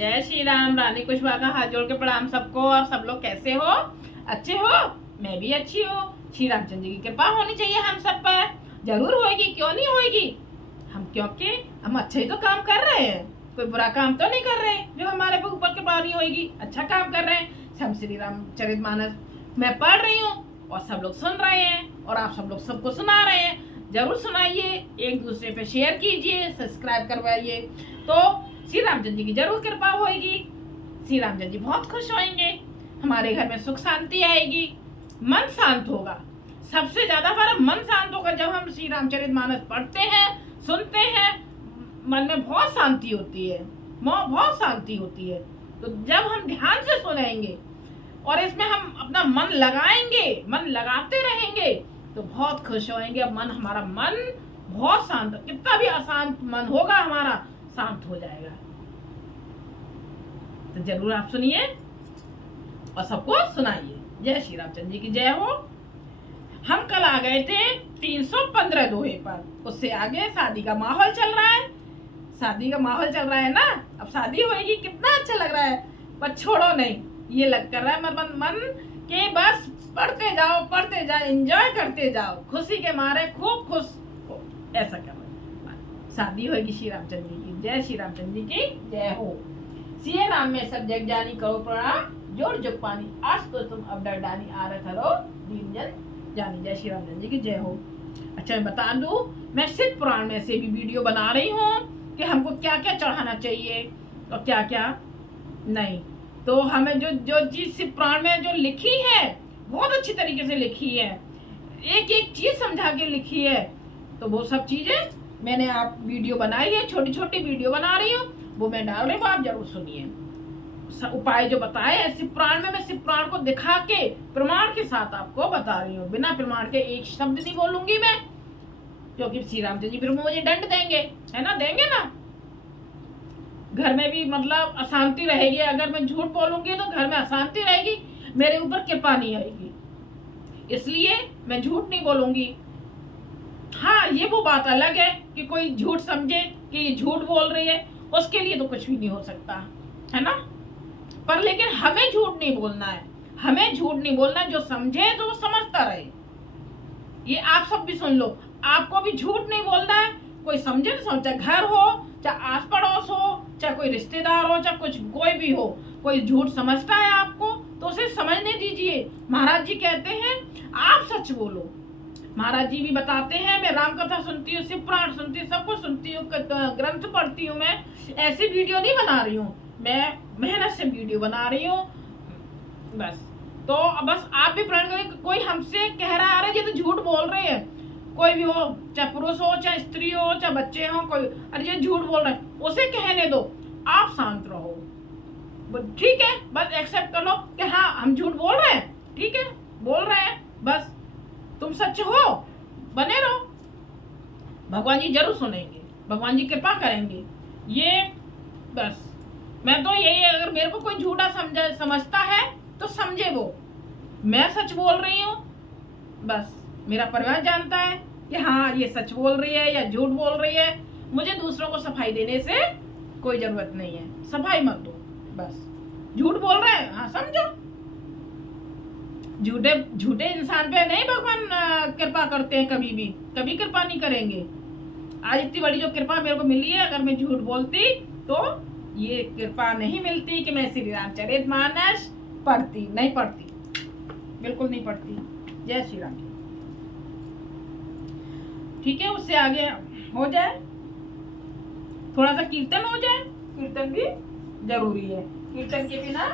जय श्री राम। रानी कुशवाहा का हाथ जोड़ के प्रणाम सबको। और सब लोग कैसे हो? अच्छे हो? मैं भी अच्छी हूँ। श्री रामचंद्र जी की कृपा होनी चाहिए हम सब पर। जरूर होगी, क्यों नहीं होगी। क्योंकि हम अच्छा ही तो काम कर रहे हैं, कोई बुरा काम तो नहीं कर रहे हैं जो हमारे ऊपर कृपा नहीं होगी। अच्छा काम कर रहे हैं। हम श्री रामचरितमानस मैं पढ़ रही हूँ और सब लोग सुन रहे हैं और आप सब लोग सबको सुना रहे हैं। जरूर सुनाइए, एक दूसरे पे शेयर कीजिए, सब्सक्राइब करवाइए, तो श्री रामचंद्र जी की जरूर कृपा होगी। श्री रामचंद्र जी बहुत खुश होंगे, हमारे घर में सुख शांति आएगी, मन शांत होगा। सबसे ज्यादा हमारा मन शांत होगा जब हम श्री रामचरितमानस पढ़ते हैं, सुनते हैं। मन में बहुत शांति होती है, बहुत शांति होती है। तो जब हम ध्यान से सुनेंगे और इसमें हम अपना मन लगाएंगे, मन लगाते रहेंगे, तो बहुत खुश होंगे। अब हमारा मन बहुत शांत, कितना भी अशांत मन होगा हमारा शांत हो जाएगा। तो जरूर आप सुनिए और सबको सुनाइए। जय श्री रामचंद्र जी की जय हो। हम कल आ गए थे 315 दोहे पर। उससे आगे शादी का माहौल चल रहा है, शादी का माहौल चल रहा है ना। अब शादी होगी, कितना अच्छा लग रहा है। पर छोड़ो नहीं, ये लग कर रहा है मन के बस पढ़ते जाओ, एंजॉय करते जाओ, खुशी के मारे खूब खुश हो। ऐसा करो, शादी होगी। श्री रामचंद्र जी की जय, श्री रामचंद्र जी की जय हो। सिए राम में सब जग जानी, करो प्रणाम जोड़ जुग पानी, आज तो तुम अब डरडानी, आरत हरो दीन जन जानी। जय श्री रामचंद्र जी की जय हो। अच्छा मैं बता दूं, मैं शिव पुराण में से भी वीडियो बना रही हूँ कि हमको क्या क्या चढ़ाना चाहिए और क्या क्या नहीं। तो हमें जो चीज शिव पुराण में जो लिखी है बहुत अच्छी तरीके से लिखी है, एक एक चीज समझा के लिखी है। तो वो सब चीजें मैंने आप वीडियो बनाई है, छोटी छोटी वीडियो बना रही हूँ, वो मैं डाल रही हूँ, आप जरूर सुनिए। उपाय जो बताए हैं शिव पुराण में, मैं शिव पुराण को दिखा के प्रमाण के साथ आपको बता रही हूँ। बिना प्रमाण के एक शब्द नहीं बोलूंगी मैं, क्योंकि श्री रामचंद्र जी फिर मुझे दंड देंगे, है ना, देंगे ना। घर में भी मतलब अशांति रहेगी, अगर मैं झूठ बोलूंगी तो घर में अशांति रहेगी, मेरे ऊपर कृपा नहीं आएगी। इसलिए मैं झूठ नहीं बोलूंगी। हाँ, ये वो बात अलग है कि कोई झूठ समझे कि ये झूठ बोल रही है, उसके लिए तो कुछ भी नहीं हो सकता, है ना। पर लेकिन हमें झूठ नहीं बोलना है, हमें झूठ नहीं बोलना। जो समझे तो वो समझता रहे। ये आप सब भी सुन लो, आपको भी झूठ नहीं बोलना है। कोई समझे तो समझे, घर हो चाहे आस पड़ोस हो, चाहे कोई रिश्तेदार हो, चाहे कुछ कोई भी हो, कोई झूठ समझता है आपको तो उसे समझने दीजिए। महाराज जी कहते हैं आप सच बोलो। महाराज जी भी बताते हैं, मैं राम कथा सुनती हूँ, शिव पुराण सुनती हूँ, सब कुछ सुनती हूँ, ग्रंथ पढ़ती हूँ। मैं ऐसी वीडियो नहीं बना रही हूँ, मैं मेहनत से वीडियो बना रही हूँ बस। तो बस आप भी प्रण करें। कोई हमसे कह रहा है ये तो झूठ बोल रहे हैं, कोई भी हो, चाहे पुरुष हो, चाहे स्त्री हो, चाहे बच्चे हो, कोई अरे ये झूठ बोल रहे हैं, उसे कहने दो, आप शांत रहो। ठीक है, बस एक्सेप्ट कर लो कि हाँ हम झूठ बोल रहे हैं, ठीक है बोल रहे हैं, बस तुम सच हो, बने रहो। भगवान जी जरूर सुनेंगे, भगवान जी कृपा करेंगे। ये बस मैं तो यही, अगर मेरे को कोई झूठा समझता है तो समझे वो, मैं सच बोल रही हूँ। बस मेरा परिवार जानता है कि हाँ ये सच बोल रही है या झूठ बोल रही है। मुझे दूसरों को सफाई देने से कोई जरूरत नहीं है, सफाई मत दो। बस झूठ बोल रहे हैं, हाँ समझो। झूठे इंसान पे नहीं भगवान कृपा करते हैं, कभी कृपा नहीं करेंगे। आज इतनी बड़ी जो कृपा मेरे को मिली है, अगर मैं झूठ बोलती तो ये कृपा नहीं मिलती कि मैं श्री रामचरितमानस पढ़ती, नहीं पढ़ती, बिल्कुल नहीं पढ़ती। जय श्री राम। ठीक है, उससे आगे हो जाए, थोड़ा सा कीर्तन हो जाए, कीर्तन भी जरूरी है। कीर्तन के बिना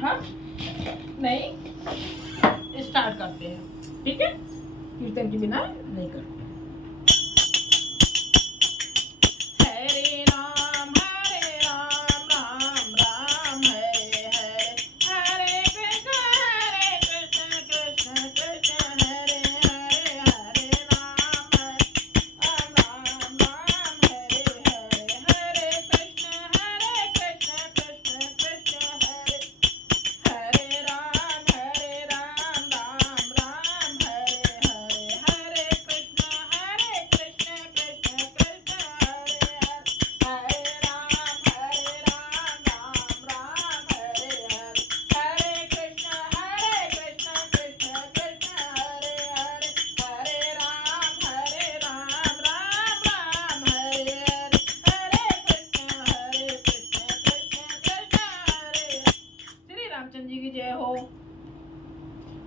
हम नहीं स्टार्ट करते हैं, ठीक है, कीर्तन के बिना नहीं करते। हरे राम राम राम हरे हरे, हरे कृष्ण कृष्ण कृष्ण हरे हरे, हरे राम राम हरे हरे, हरे कृष्ण कृष्ण कृष्ण हरे हरे राम राम राम हरे हरे, हरे कृष्ण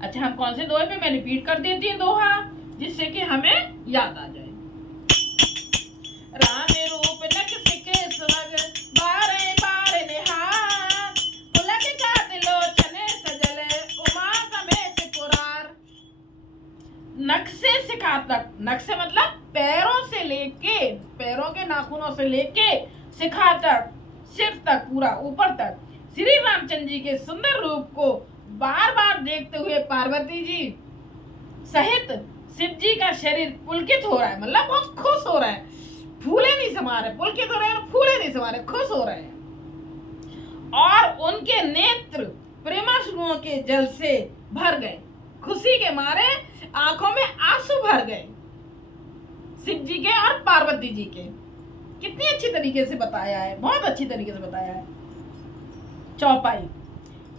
अच्छा, हम कौन से दोहे पे, मैं रिपीट कर देती हूँ दोहा, जिससे कि हमें याद आ जाए। राम रूप नखसिके सुभग, बारे बारे निहार, पुलक कात लोचने सजल, उमा समेत पुरार। नख से शिखा तक, नख से मतलब पैरों से लेके, पैरों के नाखूनों से लेके शिखा तक, सिर तक, पूरा ऊपर तक श्री रामचंद्र जी के सुंदर रूप को बार बार देखते हुए पार्वती जी सहित शिव जी का शरीर पुलकित हो रहा है, मतलब बहुत खुश हो रहा है, फूले नहीं समा रहे, पुलकित हो रहे हैं, फूले नहीं समा रहे, खुश हो रहे हैं। और उनके नेत्र प्रेमाश्रुओं के जल से भर गए, खुशी के मारे आंखों में आंसू भर गए शिव जी के और पार्वती जी के। कितनी अच्छी तरीके से बताया है, बहुत अच्छी तरीके से बताया है। चौपाई।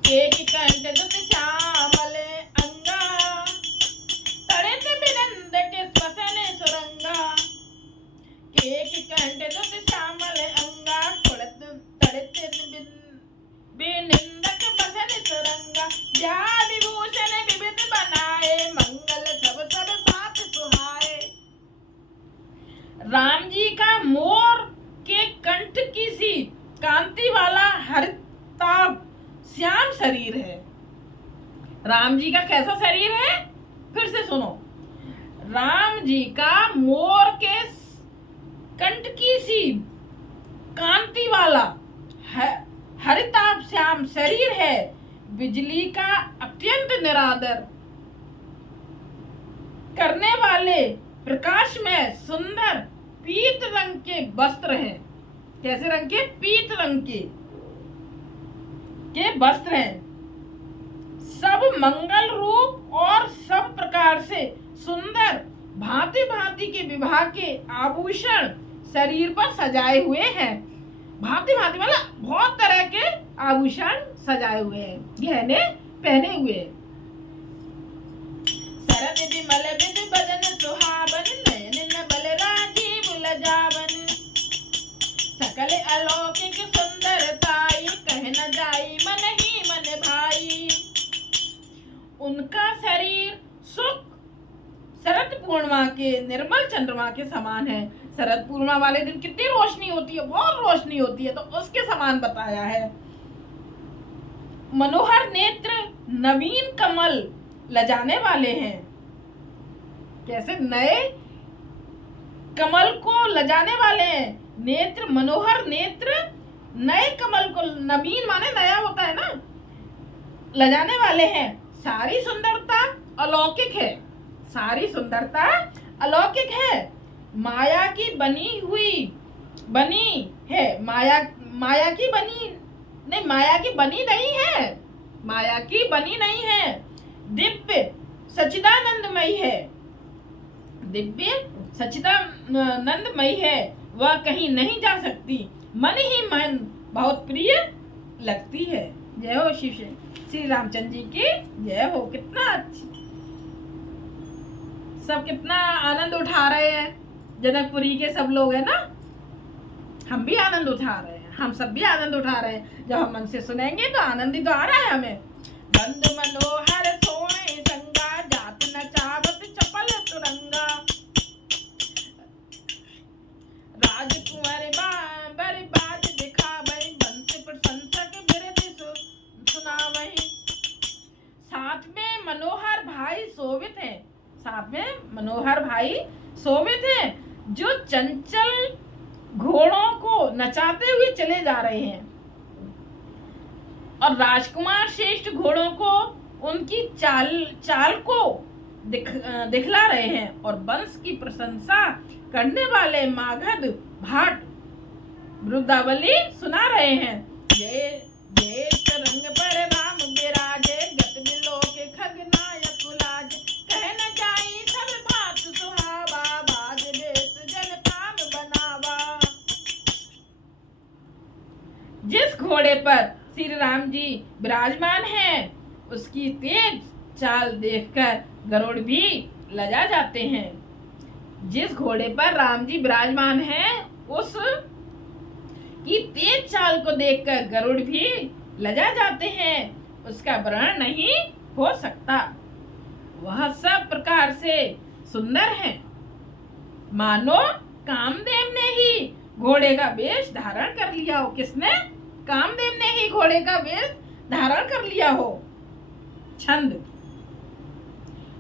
एक कंठ दुत श्यामल अंगा, तड़ित बिनंद के स्वसन सुरंगा। एक कंठ दुत श्यामल अंगा, तड़ित बिनंदक बसन सुरंगा। ब्याह विभूषण विविध बनाए, मंगल सब सब साथ सुहाए। राम जी का मोर के कंठ की सी कांति वाला हरिताभ श्याम शरीर है। राम जी का कैसा शरीर है, फिर से सुनो। राम जी का मोर के कंठ की सी कांति वाला हरिताभ श्याम शरीर है। बिजली का अत्यंत निरादर करने वाले प्रकाश में सुंदर पीत रंग के वस्त्र हैं। कैसे रंग के? पीत रंग के वस्त्र हैं। सब मंगल रूप और सब प्रकार से सुंदर भांति भांति के विवाह के आभूषण शरीर पर सजाए हुए हैं। भांति भांति मतलब बहुत तरह के आभूषण सजाए हुए हैं, गहने पहने हुए हैं। शरद विमल विध बदन सुहावन, नयन नवल राजीव लजावन। सकल अलौकिक सुंदरताई, कह न जाई मन ही मन भाई। उनका शरीर सुख शरद पूर्णिमा के निर्मल चंद्रमा के समान है। शरद पूर्णिमा वाले दिन कितनी रोशनी होती है, बहुत रोशनी होती है, तो उसके समान बताया है। मनोहर नेत्र नवीन कमल लजाने वाले हैं। कैसे? नए कमल को लजाने वाले हैं। नेत्र, मनोहर नेत्र नए कमल को, नवीन माने नया होता है ना, लजाने वाले हैं। सारी सुंदरता अलौकिक है, सारी सुंदरता अलौकिक है। माया की बनी है, माया की बनी नहीं, माया की बनी नहीं है, माया की बनी नहीं है। दिव्य सच्चिदानंदमयी है, दिव्य सच्चिदानंदमयी है। वह कहीं नहीं जा सकती, मन ही मन बहुत प्रिय लगती है। जय हो श्री रामचंद्र जी की जय हो। कितना अच्छी, सब कितना आनंद उठा रहे हैं, जनकपुरी के सब लोग है ना। हम भी आनंद उठा रहे हैं, हम सब भी आनंद उठा रहे हैं। जब हम मन से सुनेंगे तो आनंद ही तो आ रहा है हमें। बंद मनोहर सोए संगा, जात नचावत चपल तुरंगा। राजकुंवर बर बाज दिखावै, बंस प्रशंसक बिरद सुनावै। साथ में मनोहर भाई शोभित हैं, साथ में मनोहर भाई शोभित हैं, जो चंचल घोड़ों को नचाते हुए चले जा रहे हैं। और राजकुमार श्रेष्ठ घोड़ों को उनकी चाल को दिखला रहे हैं। और वंश की प्रशंसा करने वाले मागध भाट वृद्धावली सुना रहे हैं। जय जय रंग पर राम विराजे, गत बिलोक खग नायक लाज। कह न जाई सब बात सुहावा, बाज देश जन काम बनावा। जिस घोड़े पर श्री राम जी विराजमान हैं, उसकी तेज चाल देखकर गरुड़ भी लजा जाते हैं। जिस घोड़े पर राम जी विराजमान हैं, उस की तेज चाल को देखकर गरुड़ भी लजा जाते हैं। उसका वर्णन नहीं हो सकता। वह सब प्रकार से सुंदर हैं। मानो कामदेव ने ही घोड़े का वेश धारण कर लिया हो। किसने? कामदेव ने ही घोड़े का वेश धारण कर लिया हो। छंद।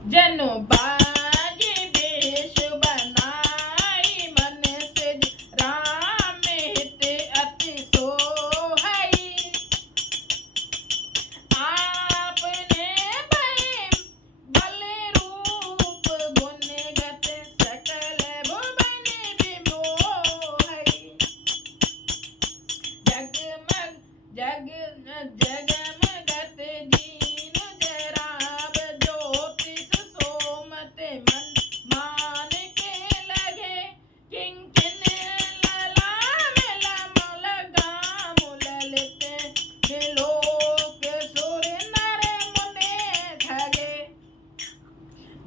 जनो बाजे वेश बनाई मन से राम हित अति सोहई। आपने भय बल रूप गुण गत सकल भुवन विमोहई। जगमग जगमगत दीन जराब ज्योतिष सोमते मन मान के लगे। किंकिन ललाम लमल गाम ललित त्रिलोक सुर नर मुने ठगे।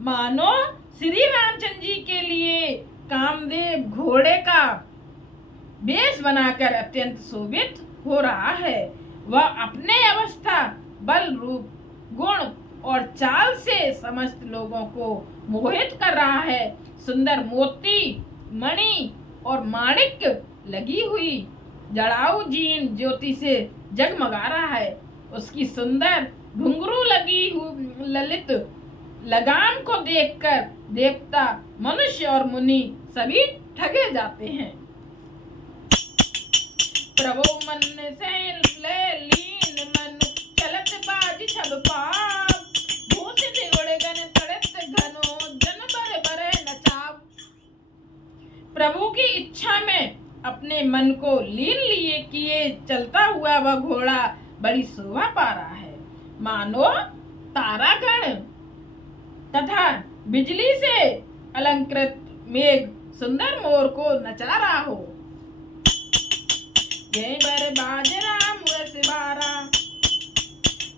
मानो श्री रामचंद्र जी के लिए कामदेव घोड़े का वेश बनाकर अत्यंत शोभित हो रहा है। वह अपने अवस्था, बल, रूप, गुण और चाल से समस्त लोगों को मोहित कर रहा है। सुंदर मोती, मणि और माणिक लगी हुई जड़ाऊ जीन ज्योति से जगमगा रहा है। उसकी सुंदर घुंघरू लगी हुई ललित लगाम को देखकर देवता, मनुष्य और मुनि सभी ठगे जाते हैं। प्रभु मन से ले लीन मन चलत बाज छब पाप। भूषित घोड़ेगन तड़त घनो जन बर बर नचाव। प्रभु की इच्छा में अपने मन को लीन लिए किए चलता हुआ वह घोड़ा बड़ी शोभा पा रहा है। मानो तारागण तथा बिजली से अलंकृत मेघ सुंदर मोर को नचा रहा हो। जय बर बाज राम वस बारा,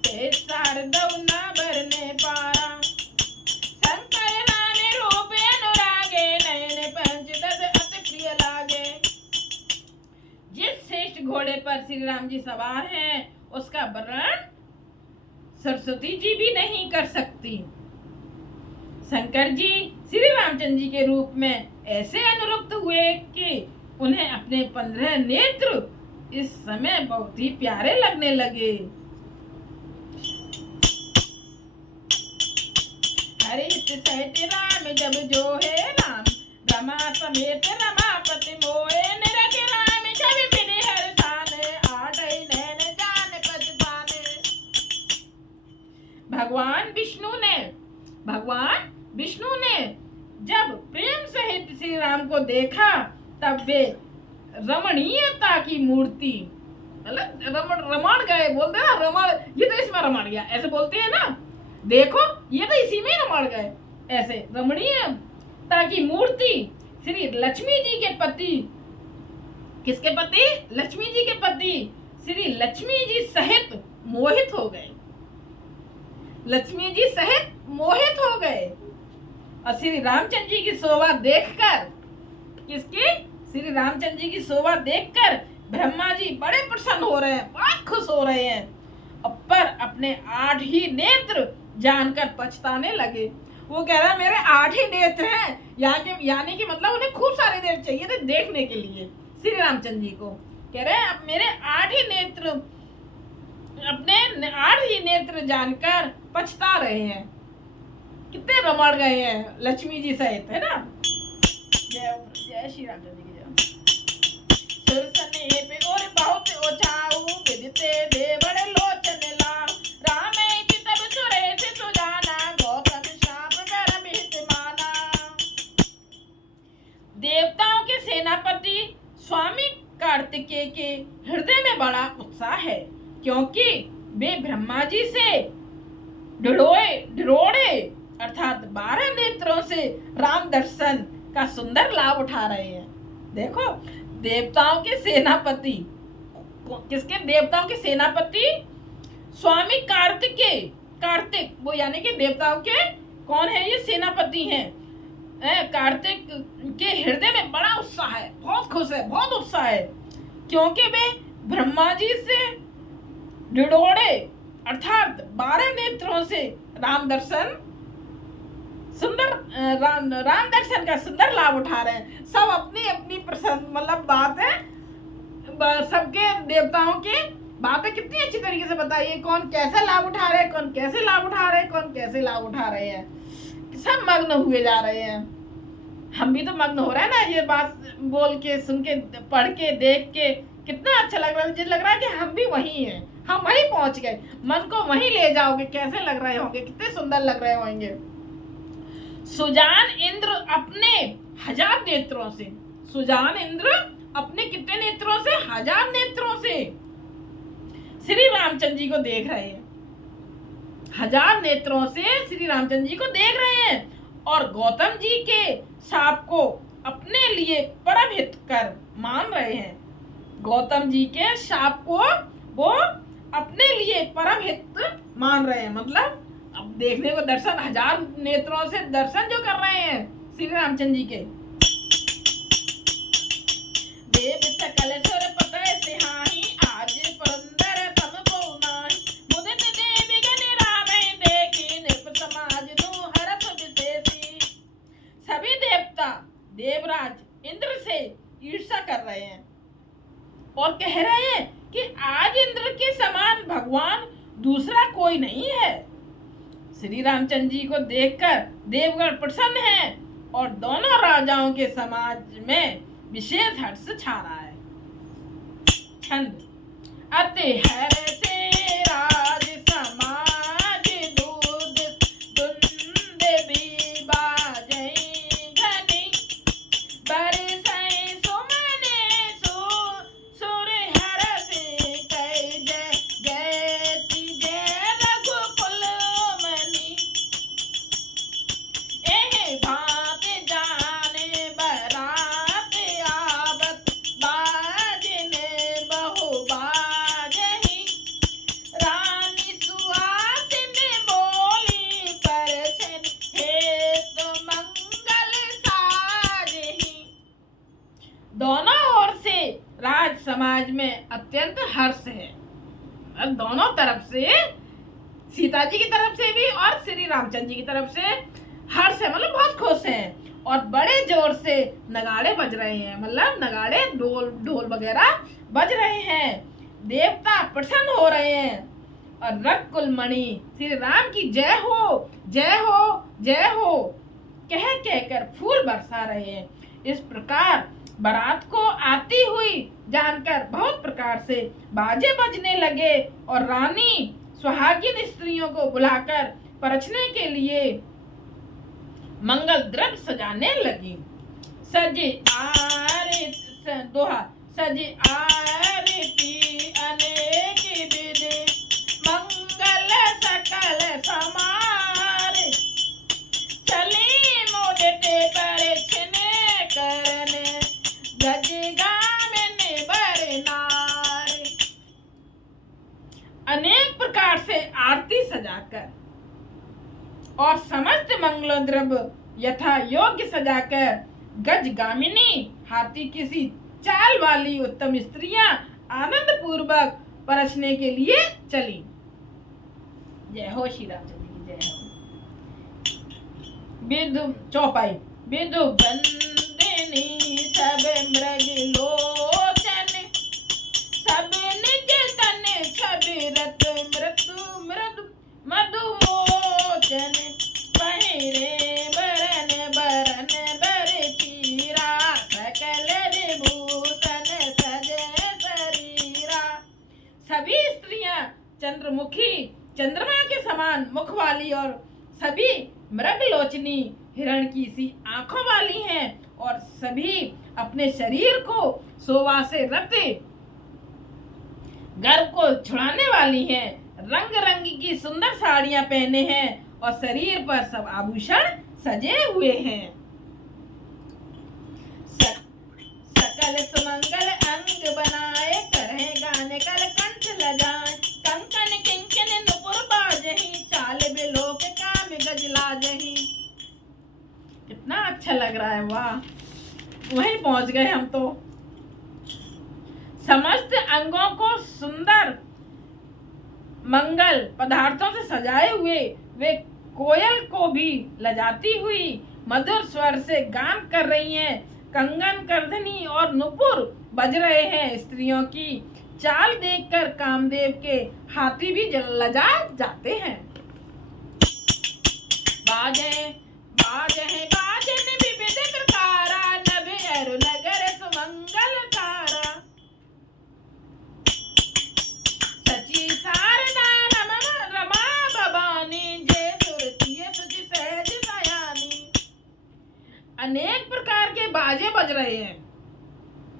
ते सार दौना बरने पारा। शंकर नामे रूप अनुरागे, नयन पंचदश अति प्रिय लागे। जिस श्रेष्ठ घोड़े पर श्री राम जी सवार हैं, उसका वर्णन सरस्वती जी भी नहीं कर सकती। शंकर जी श्री रामचंद्र जी के रूप में ऐसे अनुरक्त हुए कि उन्हें अपने 15 नेत्र इस समय बहुत ही प्यारे लगने लगे। हरित सहित राम जब जो है राम, रमा समेत रमापति मोहे। निरख राम छवि बिनि हर सान, आठई नैन जान पछताने। भगवान विष्णु ने जब प्रेम सहित श्री राम को देखा, तब वे रमणीयता की मूर्ति रमण गए। बोलते ना रमण, ये तो इसमें रमण गया, ऐसे बोलते हैं ना। देखो ये तो इसी में रमण गए। ऐसे रमणीयता की मूर्ति श्री लक्ष्मी जी के पति, किसके पति? लक्ष्मी जी के पति श्री लक्ष्मी जी सहित मोहित हो गए। लक्ष्मी जी सहित मोहित हो गए और श्री रामचंद्र जी की शोभा देखकर, किसकी? श्री रामचंद्र जी की शोभा देखकर ब्रह्मा जी बड़े प्रसन्न हो रहे हैं, बहुत खुश हो रहे हैं। पर अपने 8 ही नेत्र जानकर पछताने लगे। वो कह रहा है मेरे 8 ही नेत्र हैं, यानी कि मतलब उन्हें खूब सारे नेत्र चाहिए थे देखने के लिए। श्री रामचंद्र जी को कह रहे हैं अब मेरे 8 ही नेत्र, अपने 8 ही नेत्र जानकर पछता रहे हैं। कितने रमण गए हैं लक्ष्मी जी सहित, है ना। जय श्री रामचंद्र जी की जय। सुरसने पे और बहुत ओछाऊ, विदिते दे बड़े लोचन लाओ। राम तब सुरेश सुजाना, गौतम शाप कर विहित माना। देवताओं के सेनापति स्वामी कार्तिकेय के हृदय में बड़ा उत्साह है, क्योंकि वे ब्रह्मा जी से ढिढोड़े अर्थात 12 नेत्रों से राम दर्शन का सुंदर लाभ उठा रहे हैं। देखो देवताओं के सेनापति, किसके? देवताओं के सेनापति स्वामी कार्तिक वो यानी कि देवताओं के कौन है? ये सेनापति हैं। कार्तिक के हृदय में बड़ा उत्साह है, बहुत खुश है, बहुत उत्साह है, क्योंकि वे ब्रह्मा जी से ढिढोड़े अर्थात 12 नेत्रों से राम दर्शन सुंदर राम दर्शन का सुंदर लाभ उठा रहे हैं। सब अपनी अपनी मतलब बात है, सबके देवताओं की बातें कितनी अच्छी तरीके से बताइए, कौन कैसे लाभ उठा रहे हैं, कौन कैसे लाभ उठा रहे हैं, कौन कैसे लाभ उठा रहे हैं। सब मग्न हुए जा रहे हैं। हम भी तो मग्न हो रहे हैं ना, ये बात बोल के, सुन के, पढ़ के, देख के कितना अच्छा लग रहा है। मुझे लग रहा है कि हम भी वहीं हैं, हम वहीं पहुंच गए। मन को वहीं ले जाओगे, कैसे लग रहे होंगे, कितने सुंदर लग रहे होंगे। सुजान इंद्र अपने 1000 नेत्रों से, सुजान इंद्र अपने कितने नेत्रों से, 1000 नेत्रों से श्री रामचंद्र जी को देख रहे हैं। 1000 नेत्रों से श्री रामचंद्र जी को देख रहे हैं और गौतम जी के शाप को अपने लिए परम हितकर मान रहे हैं। गौतम जी के शाप को वो अपने लिए परम हित मान रहे हैं। मतलब अब देखने को दर्शन, 1000 नेत्रों से दर्शन जो कर रहे हैं श्री रामचंद्र जी के। देव सकल सुर पतय सिहाही, आज पुरंदर तम को नाही। मुदित देव गण रावै देखी, नृप समाज नु हरष विशेषी। सभी देवता देवराज इंद्र से ईर्ष्या कर रहे हैं और कह रहे हैं कि आज इंद्र के समान भगवान दूसरा कोई नहीं है। श्री रामचंद्र जी को देखकर देवगण प्रसन्न हैं और दोनों राजाओं के समाज में विशेष हर्ष छा रहा है। छंद। अति हर्षे राज समाज दूध दुंद भी बाजै घनी, बरसै सुमने सुर हर्षे कै जय जयति जय रघुकुल मनि। एहि भांत जाने बरात आवत, बाजने बहु बाजहि। रानी सुहासिन बोली परछन, हेतु मंगल साजहि। दोनों ओर से राज समाज में अत्यंत हर्ष है। अब दोनों तरफ से, सीता जी की तरफ से भी और श्री रामचंद्र जी की तरफ से हर्ष है, मतलब बहुत खुश हैं और बड़े जोर से नगाड़े बज रहे हैं। मतलब नगाड़े, ढोल वगैरह बज रहे हैं। देवता प्रसन्न हो रहे हैं और रघुकुल मणि श्री राम की जय हो, जय हो, जय हो कह कहकर फूल बरसा रहे हैं। इस प्रकार बारात को आती हुई जानकर बहुत प्रकार से बाजे बजने लगे और रानी सुहागिन स्त्रियों को बुलाकर परछने के लिए मंगल द्रव्य सजाने लगी। सजे आरती, दोहा। सजे आरती अनेक विधि, मंगल सकल समारे। चली मोदते परछने करने, गज गामिन बर नारी। अनेक प्रकार से आरती सजाकर और समस्त मंगल द्रव्य यथा योग्य सजाकर गजगामिनी हाथी किसी चाल वाली उत्तम स्त्रियां आनंद पूर्वक परछने के लिए चली। जय हो श्री रामचंद्र की जय हो। विधु चौपाई। विधु बंदिनी सब मृग लोचन, सब निज तन छवि रत मृत्यु मृदु मधुमोचन। पहिरे बरन बरन बर पीरा, सकल विभूषण सजे शरीरा। सभी स्त्रियां चंद्रमुखी, चंद्रमा के समान मुख वाली और सभी मृगलोचनी हिरण की सी आंखों वाली हैं और सभी अपने शरीर को शोभा से रते गर्व को छुड़ाने वाली हैं। रंग रंग की सुंदर साड़ियां पहने हैं और शरीर पर सब आभूषण सजे हुए हैं। सकल सुमंगल अंग बनाए, करहे गाने कल कंठ लगाए। कंकन किंकन नुपुर बाजहि, चाल बिलोक काम गज लाजहि। कितना अच्छा लग रहा है, वाह। वहीं पहुंच गए हम तो। समस्त अंगों को सुंदर मंगल पदार्थों से सजाए हुए वे कोयल को भी लजाती हुई मधुर स्वर से गान कर रही हैं। कंगन, करधनी और नुपुर बज रहे हैं। स्त्रियों की चाल देखकर कामदेव के हाथी भी लजा जाते हैं। बाजे बाजे हैं बाजन विविध प्रकारा, नभ अरु नगर सुमंगलकारा। सची सारदा रमा भवानी, जय सुरतीय सुचि सहज सयानी। अनेक प्रकार के बाजे बज रहे हैं।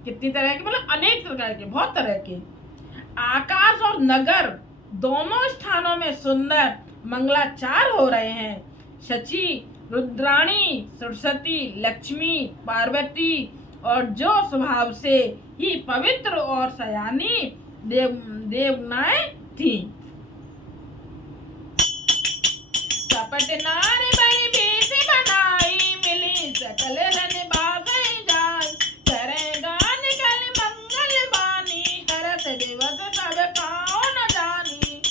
कितनी तरह के, मतलब अनेक प्रकार के, बहुत तरह के। आकाश और नगर दोनों स्थानों में सुंदर मंगलाचार हो रहे हैं। शची, रुद्राणी, सरस्वती, लक्ष्मी, पार्वती और जो स्वभाव से ही पवित्र और सयानी देवनाएं थी। कपट नारी बड़ी भेष बनाई, मिली सकल रन बासई जाय। करे गान कल मंगल बानी, करत दिवस सब काओ न जानी।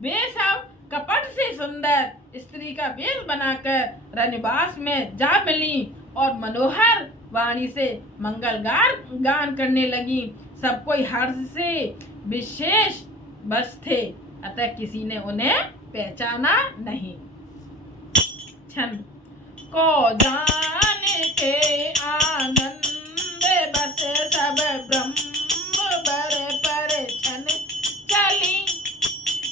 वे सब कपट से सुंदर स्त्री का वेश बनाकर रनिवास में जा मिली और मनोहर वाणी से मंगल गान करने लगी। सब कोई हर्ष से विशेष बस थे, अतः किसी ने उन्हें पहचाना नहीं। छंद। को जाने के आनंद बस सब ब्रह्म बर पर छन चली।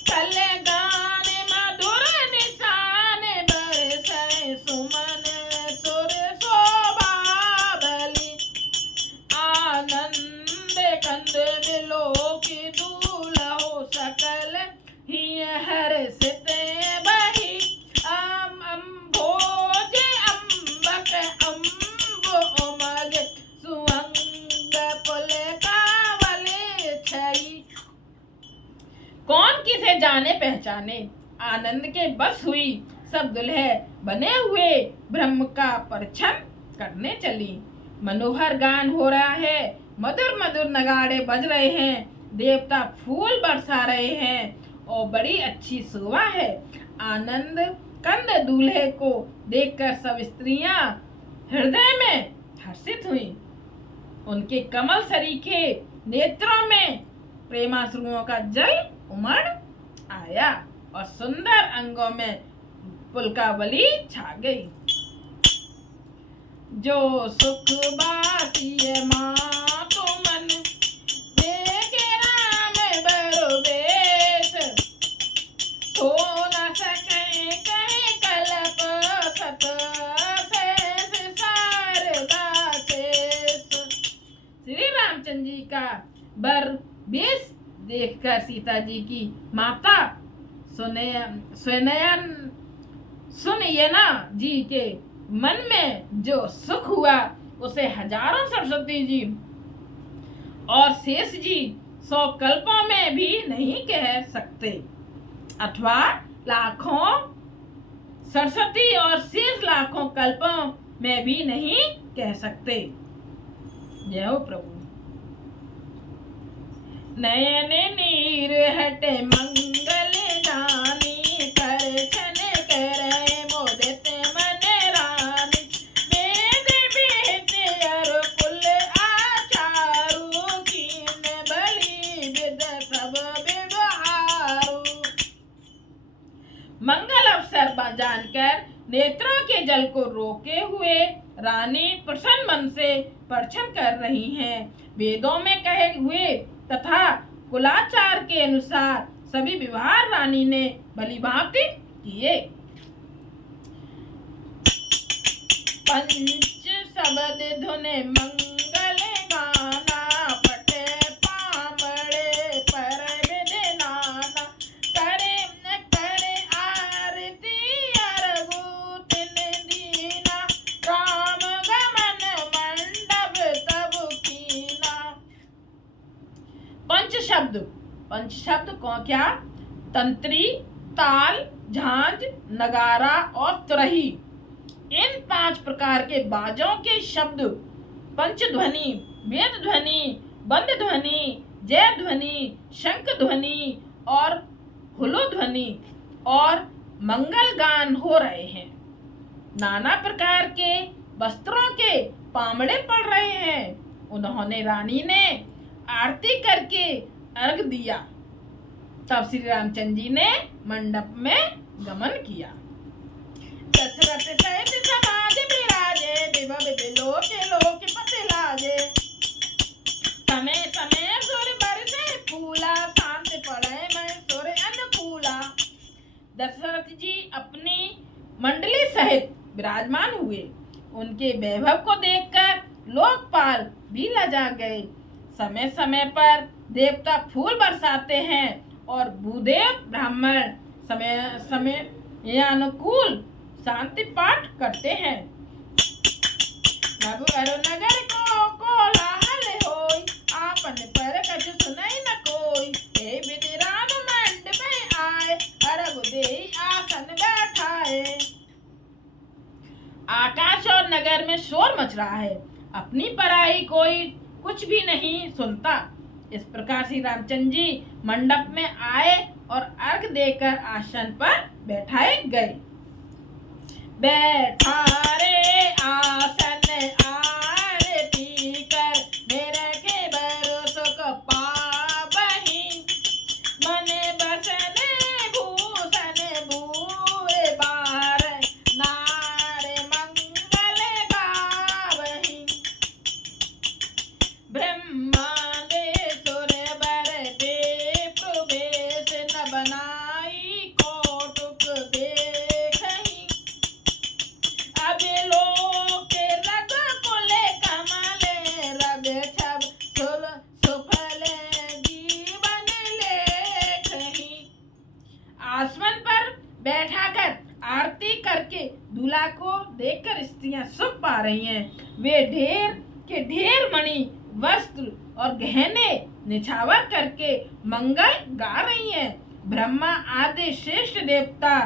कल गान मधुर निशान बरसै सुमन सुर शोभा बलि। आनंद कंद बिलोकी दूल्हो सकल ही हर्षित बही। भोज अम्बक अम्ब उमग सुअंग पुल कावल छई। कौन किसे जाने पहचाने, आनंद के बस हुई सब दुल्हे बने हुए ब्रह्म का परछन करने चली। मनोहर गान हो रहा है, मधुर मधुर नगाड़े बज रहे हैं, देवता फूल बरसा रहे हैं और बड़ी अच्छी शोभा है। आनंद कंद दूल्हे को देखकर सब स्त्रियां हृदय में हर्षित हुई। उनके कमल सरीखे नेत्रों में प्रेमाश्रुओं का जल उमड़ आया और सुंदर अंगों में पुलकावली छा गई। जो सुख बासिय माँ तो मन देखे राम बरु बेश। सो न सके कहे कल्प सत शेष शारदा शेष। श्री रामचंद्र जी का बर बेश देखकर सीता जी की माता सुनयना जी के मन में जो सुख हुआ उसे हजारों सरस्वती जी और शेष जी 100 कल्पों में भी नहीं कह सकते, अथवा लाखों सरस्वती और शेष लाखों कल्पों में भी नहीं कह सकते। जय हो प्रभु। नयन नीर हटे मंगल दानी, करछन करे मोदित मन रानी। वेद विहित अरु कुल आचारु, कीन बलि विद सब व्यवहारु। मंगल अवसर जानकर नेत्रों के जल को रोके हुए रानी प्रसन्न मन से परछन कर रही हैं। वेदों में कहे हुए तथा कुलाचार के अनुसार सभी व्यवहार रानी ने भलीभांति किए। पंच शब्द धुन मंगल गाना, पटे पामड़े पर विध नाना। करे करे आरती अरगु तिन दीना, राम गमन मंडप तब कीना। पंच शब्द को क्या? तंत्री, ताल, झांझ, नगारा और तुरही। इन 5 प्रकार के बाजों के शब्द पंच ध्वनि, वेद ध्वनि, बंद ध्वनि, जय ध्वनि, शंख ध्वनि और हुलो ध्वनि और मंगल गान हो रहे हैं। नाना प्रकार के वस्त्रों के पामड़े पड़ रहे हैं। उन्होंने रानी ने आरती करके अर्घ दिया। तब श्री रामचंद्र जी ने मंडप में गमन किया। दशरथ सहित समाज विराजे, विभव विलोके लोक पति लाजे। समय समय सुर बरसे फूला, शांत पड़े मैं सुर अनुकूला। दशरथ जी अपनी मंडली सहित विराजमान हुए। उनके वैभव को देखकर लोकपाल भी लजा गए। समय समय पर देवता फूल बरसाते हैं और भूदेव ब्राह्मण समय समय अनुकूल शांति पाठ करते हैं। नगर को कोलाहल होई, आपन पर कछु सुनाई न कोई। हे विधि राम मंड में आए, अर्घ देई आसन बैठाए। आकाश और नगर में शोर मच रहा है। अपनी पराई कोई कुछ भी नहीं सुनता। इस प्रकार श्री रामचंद्र जी मंडप में आए और अर्घ देकर आसन पर बैठाए गए। बैठा रे आसन आरती कर, मेरे के बरसुख पावहीं। मने बसने भूषण भूए बार, नार मंगल गावहीं। ब्रह्मांडेश्वर बर दे प्रवेश, न बनाई कौतुक देखहीं। अब लोक रग कुले कमले, रग छब सुफल जीवन लेखहीं। आसमान पर बैठाकर आरती करके दूल्हा को देखकर स्त्रियां सुख पा रही हैं। वे ढेर के ढेर मणि वस्त्र और गहने निछावर करके मंगल गा रही हैं। ब्रह्मा आदि श्रेष्ठ देवता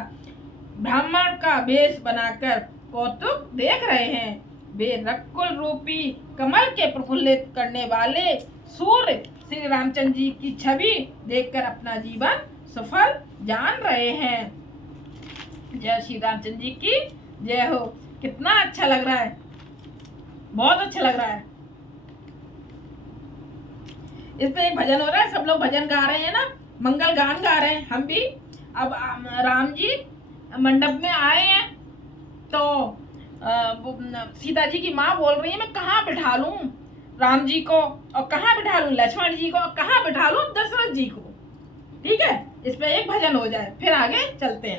ब्राह्मण का वेश बनाकर कौतुक देख रहे हैं। वे रकुल रूपी कमल के प्रफुल्लित करने वाले सूर्य श्री रामचंद्र जी की छवि देखकर अपना जीवन सफल जान रहे हैं। जय श्री रामचंद्र जी की जय हो। कितना अच्छा लग रहा है, बहुत अच्छा लग रहा है। इसमें एक भजन हो रहा है, सब लोग भजन गा रहे हैं ना, मंगल गान गा रहे हैं। हम भी अब राम जी मंडप में आए हैं तो सीता जी की माँ बोल रही है मैं कहाँ बिठा लूं राम जी को और कहाँ बिठा लूं लक्ष्मण जी को और कहाँ बिठा लूं दशरथ जी को। ठीक है, इस पे एक भजन हो जाए फिर आगे चलते हैं।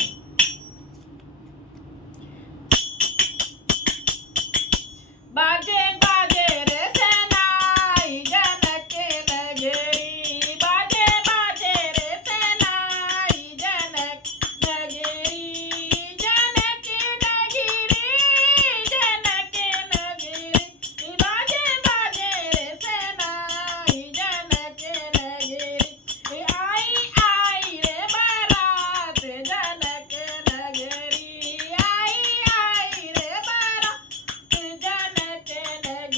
बाजे बाजे रे सेनाई जनक नगरी, बाजे बाजे रे सेनाई जनक नगरी, जनक नगरी, जनक नगरी। बाजे बाजे रे सेनाई जनक नगरी, आई आई रे बारात जनक नगरी, आई आई रे बारात जनक नगरी।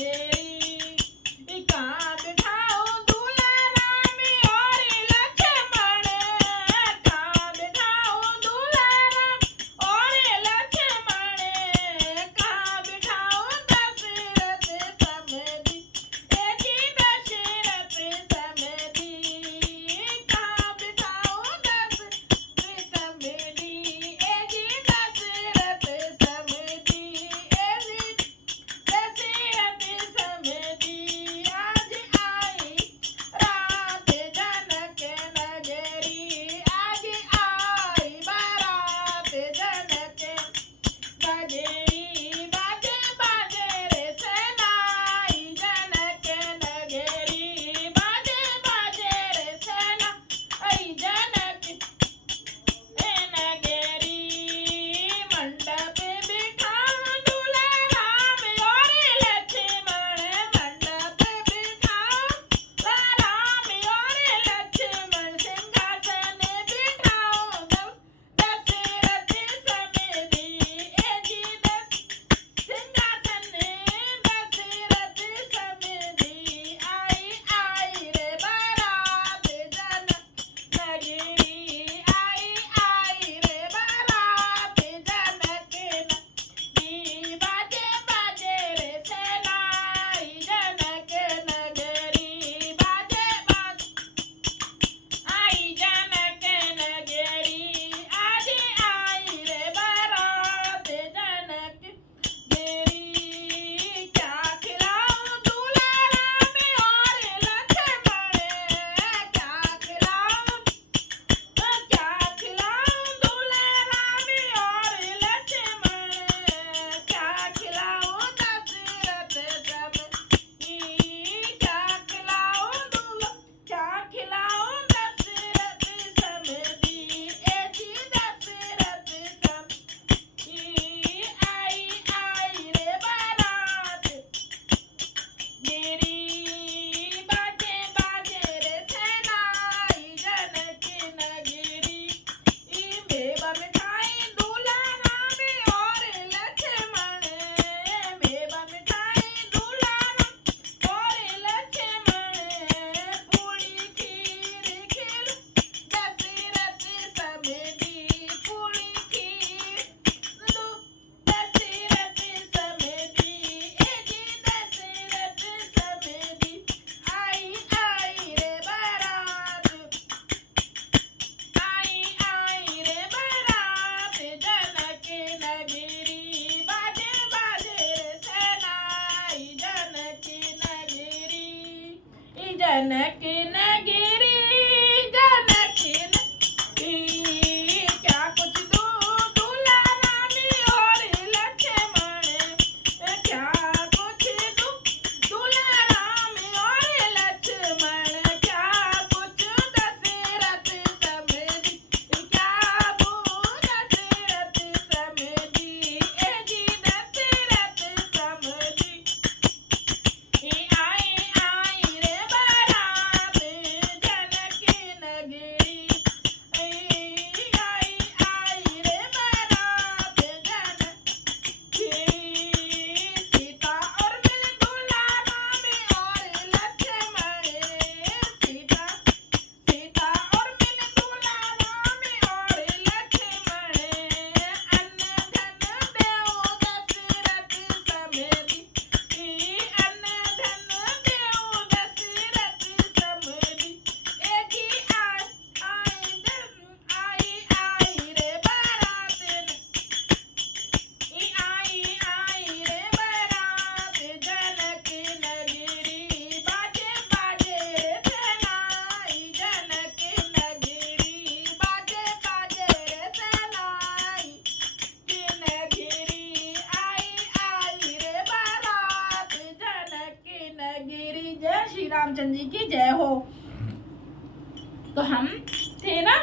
थे ना,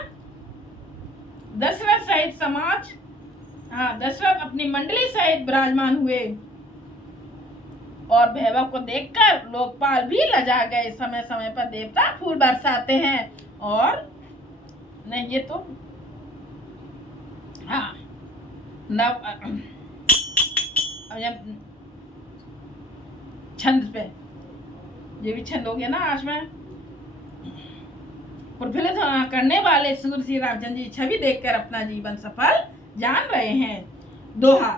दशरथ सहित समाज, दशरथ अपनी मंडली सहित विराजमान हुए और वैभव को देखकर लोकपाल भी लजा गए। समय समय पर देवता फूल बरसाते हैं और नहीं ये तो नव छंद पे ये भी छंद हो गया ना आज में। प्रफुल्लित करने वाले सूर्य श्री रामचंद्र जी छवि देखकर अपना जीवन सफल जान रहे हैं। दोहा।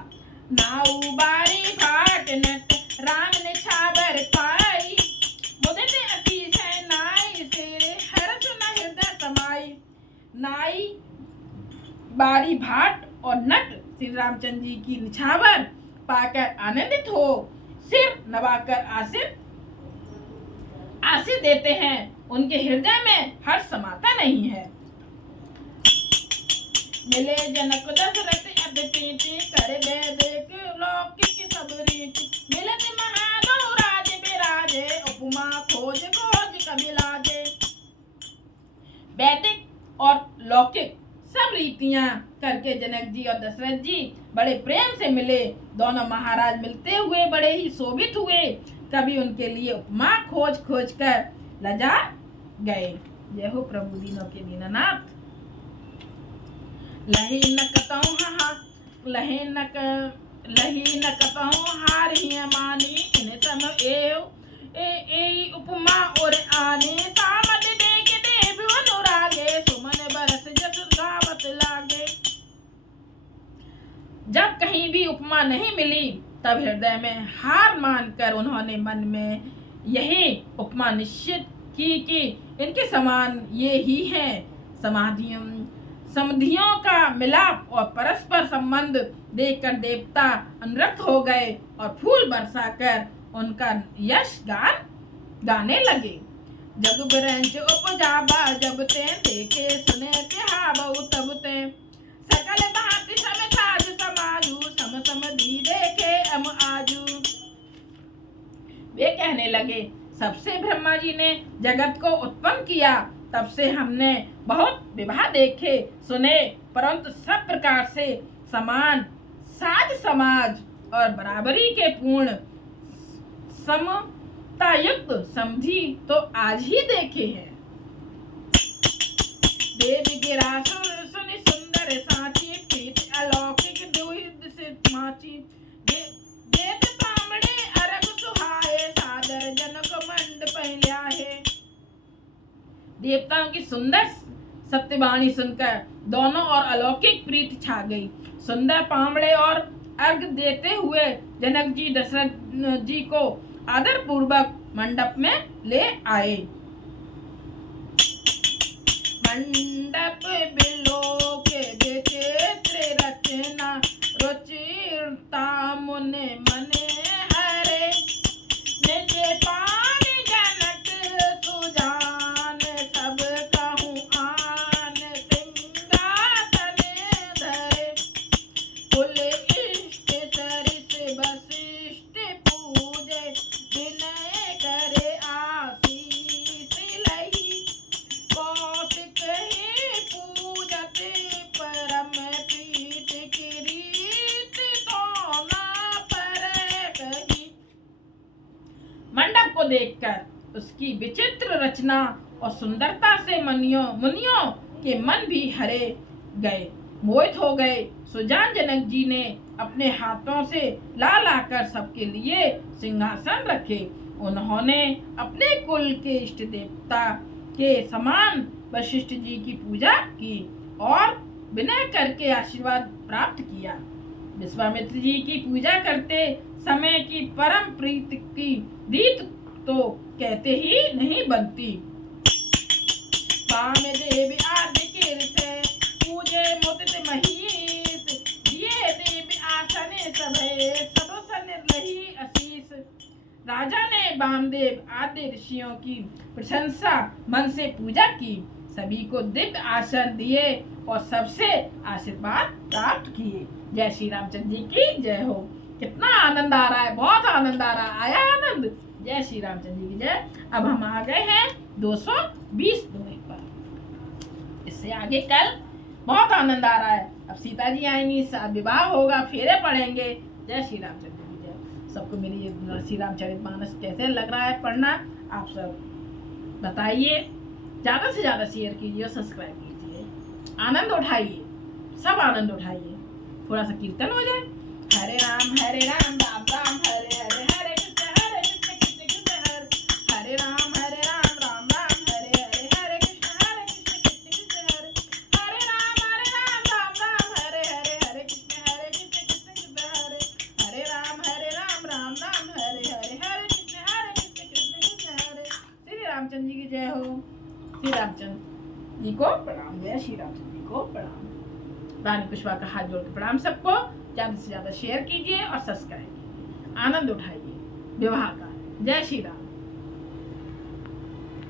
नाऊ बारी भाट नट राम ने छाबर पाई, मुदित अतीश है नाई से हर्ष न हृदय समाई। नाई बारी भाट और नट श्री रामचंद्र जी की निछावर पाकर आनंदित हो सिर नवाकर आशीष देते हैं। उनके हृदय में हर्ष समाता नहीं है। मिले जनक दशरथ अदिति कर देख लौकिक सब रीति, मिलत महादो राज बिराजे उपमा खोज खोज कभी लाजे। वैदिक और लौकिक सब रीतियां करके जनक जी और दशरथ जी बड़े प्रेम से मिले। दोनों महाराज मिलते हुए बड़े ही शोभित हुए। कभी उनके लिए उपमा खोज खोज कर लजा गए। जय हो प्रभु दीनों के दीननाथ। लही न कतहु हार ही मानी, इन सम ए उपमा और आने। सामद देख देव अनुरागे, सुमन बरस जस गावत लागे। जब कहीं भी उपमा नहीं मिली तब हृदय में हार मानकर उन्होंने मन में यही उपमा निश्चित की कि इनके समान ये ही हैं। समधियों का मिलाप और परस्पर संबंध देखकर देवता अनुरक्त हो गए और फूल बरसाकर उनका यश गाने लगे। जग बिरंज उपजाबा जब ते देखे सुने तिहाबऊ तब ते, सकल भांति सम साज समाजू सम समधि देखे अम आजू। वे कहने लगे, सबसे ब्रह्मा जी ने जगत को उत्पन्न किया तब से हमने बहुत विवाह देखे सुने, परंतु सब प्रकार से समान साज समाज और बराबरी के पूर्ण समतायुक्त समझी तो आज ही देखे हैं। देव गिरा सुनि सुंदर साची, प्रीति अलौकिक दुहिद से माची। देत पामड़े अरग सुहाए, सादर जनक मंड पहल्या है। देवताओं की सुंदर सत्यवाणी सुनकर दोनों और अलौकिक प्रीति छा गई। सुंदर पामड़े और अर्घ देते हुए जनक जी दशरथ जी को आदर पूर्वक मंडप में ले आए। मंडप बिलो के विचित्र रचना, रुचिरता मुने मने हरे। निज पानी जनक सुजान, सब कहूँ आन सिंहासन धरे। कुल इष्ट सरिस वशिष्ठ पूजे, विनय करे आशीष लही। कौशिक ही पूजत परम प्रीत की रीत, तो ना पर कही। मंडप को देखकर उसकी विचित्र रचना और सुंदरता से मुनियों के मन भी हरे गए, मोहित हो गए। सुजान जनक जी ने अपने हाथों से ला कर सबके लिए सिंहासन रखे। उन्होंने अपने कुल के इष्ट देवता के समान वशिष्ठ जी की पूजा की और विनय करके आशीर्वाद प्राप्त किया। विश्वामित्र जी की पूजा करते समय की परम प्रीति की रीत तो कहते ही नहीं बनती। देवी आदि कीर्त पूजे मुदित महीस, दिए देवी आसने सभे सदोसन रही आशीष। राजा ने वामदेव आदि ऋषियों की प्रशंसा मन से पूजा की, सभी को दिव्य आसन दिए और सबसे आशीर्वाद प्राप्त किए। जय श्री रामचंद्र जी की जय हो। कितना आनंद आ रहा है, बहुत आनंद आ रहा है। आया आनंद? जय श्री रामचंद्र जी की जय। अब हम आ गए हैं 220 दोहे पर। इससे आगे कल बहुत आनंद आ रहा है। अब सीता जी आएंगी, विवाह होगा, फेरे पड़ेंगे। जय श्री रामचंद्र की जय। सबको मेरी ये श्री रामचरितमानस कैसे लग रहा है पढ़ना, आप सब बताइए। ज़्यादा से ज़्यादा शेयर कीजिए और सब्सक्राइब कीजिए। आनंद उठाइए, सब आनंद उठाइए। थोड़ा सा कीर्तन हो जाए। हरे राम राम राम हरे हरे, हरे कृष्ण कृष्ण कृष्ण हरे राम राम राम हरे हरे, हरे कृष्ण कृष्ण कृष्ण हरे राम राम हरे हरे, हरे कृष्ण कृष्ण कृष्ण हरे राम राम राम हरे हरे, हरे कृष्ण कृष्ण हरे। श्री रामचंद्र जी की जय हो। श्री रामचंद्र जी को प्रणाम। जय श्री रामचंद्र जी को प्रणाम। रानी पुष्पा का हाथ जोड़ के प्रणाम सबको। ज़्यादा से ज़्यादा शेयर कीजिए और सब्सक्राइब कीजिए। आनंद उठाइए विवाह का। जय श्री राम।